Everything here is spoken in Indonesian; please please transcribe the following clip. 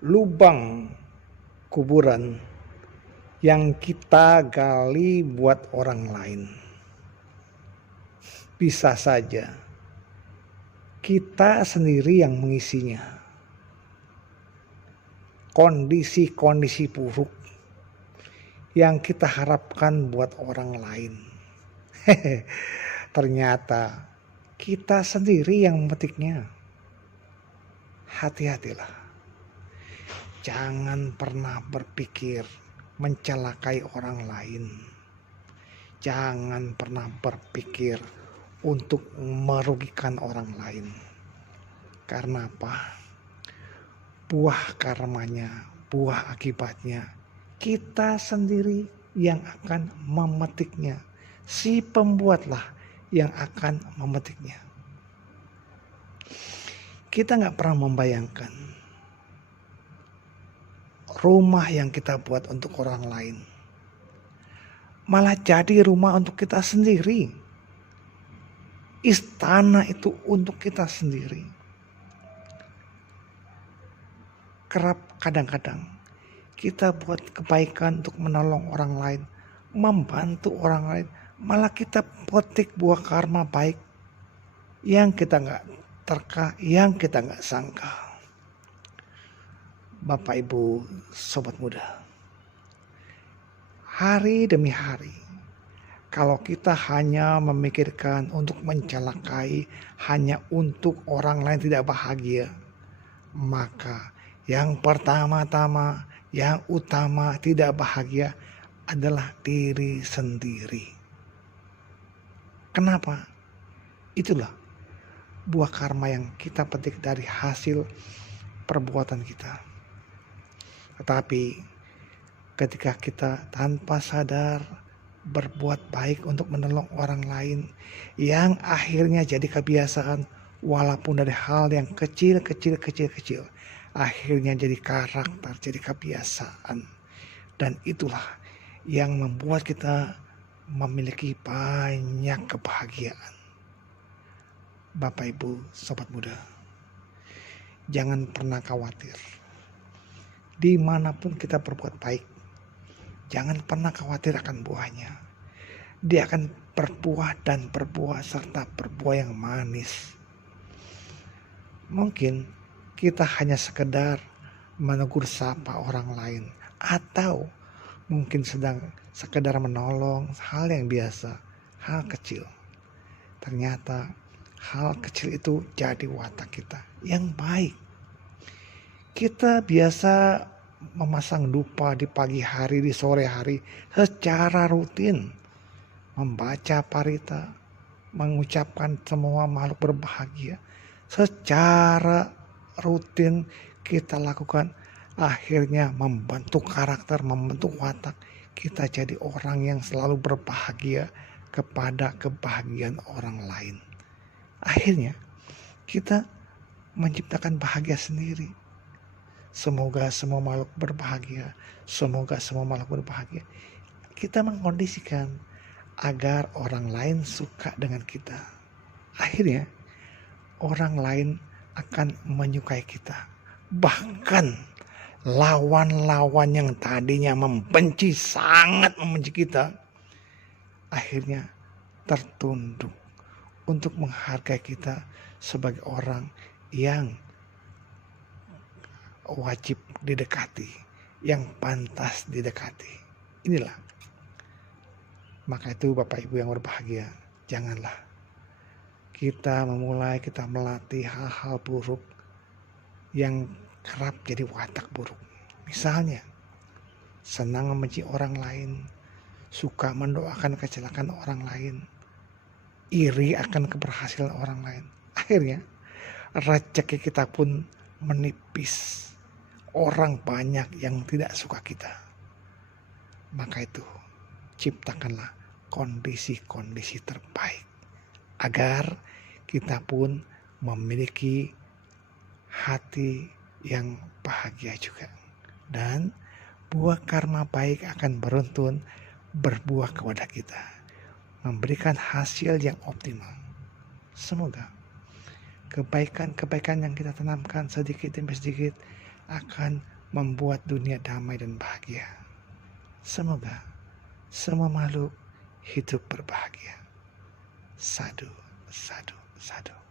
lubang kuburan yang kita gali buat orang lain. Bisa saja kita sendiri yang mengisinya. Kondisi-kondisi buruk yang kita harapkan buat orang lain. Ternyata kita sendiri yang memetiknya. Hati-hatilah. Jangan pernah berpikir mencelakai orang lain. Jangan pernah berpikir untuk merugikan orang lain. Karena apa? Buah karmanya, buah akibatnya, kita sendiri yang akan memetiknya. Si pembuatlah yang akan memetiknya. Kita nggak pernah membayangkan rumah yang kita buat untuk orang lain malah jadi rumah untuk kita sendiri. Istana itu untuk kita sendiri. Kerap kadang-kadang kita buat kebaikan untuk menolong orang lain, membantu orang lain, malah kita petik buah karma baik yang kita nggak yang kita nggak sangka. Bapak Ibu Sobat Muda, hari demi hari, kalau kita hanya memikirkan untuk mencelakai, hanya untuk orang lain tidak bahagia, maka yang pertama-tama, yang utama tidak bahagia adalah diri sendiri. Kenapa? Itulah buah karma yang kita petik dari hasil perbuatan kita. Tetapi ketika kita tanpa sadar berbuat baik untuk menolong orang lain yang akhirnya jadi kebiasaan, walaupun dari hal yang kecil, akhirnya jadi karakter, jadi kebiasaan. Dan itulah yang membuat kita memiliki banyak kebahagiaan. Bapak Ibu Sobat Muda, jangan pernah khawatir. Dimanapun kita berbuat baik, jangan pernah khawatir akan buahnya. Dia akan berbuah dan berbuah serta berbuah yang manis. Mungkin kita hanya sekedar menegur sapa orang lain, atau mungkin sedang sekedar menolong, hal yang biasa, hal kecil. Ternyata hal kecil itu jadi watak kita yang baik. Kita biasa memasang dupa di pagi hari, di sore hari secara rutin. Membaca parita, mengucapkan semua makhluk berbahagia. Secara rutin kita lakukan, akhirnya membentuk karakter, membentuk watak. Kita jadi orang yang selalu berbahagia kepada kebahagiaan orang lain. Akhirnya kita menciptakan bahagia sendiri. Semoga semua makhluk berbahagia. Semoga semua makhluk berbahagia. Kita mengkondisikan agar orang lain suka dengan kita. Akhirnya orang lain akan menyukai kita. Bahkan lawan-lawan yang tadinya membenci, sangat membenci kita, akhirnya tertunduk untuk menghargai kita sebagai orang yang wajib didekati, yang pantas didekati. Inilah. Maka itu Bapak Ibu yang berbahagia, janganlah kita melatih hal-hal buruk yang kerap jadi watak buruk. Misalnya, senang membenci orang lain, suka mendoakan kecelakaan orang lain, iri akan keberhasilan orang lain. Akhirnya rezeki kita pun menipis. Orang banyak yang tidak suka kita. Maka itu ciptakanlah kondisi-kondisi terbaik agar kita pun memiliki hati yang bahagia juga. Dan buah karma baik akan beruntun berbuah kepada kita, memberikan hasil yang optimal. Semoga kebaikan-kebaikan yang kita tanamkan sedikit demi sedikit akan membuat dunia damai dan bahagia. Semoga semua makhluk hidup berbahagia. Sadu, sadu, sadu.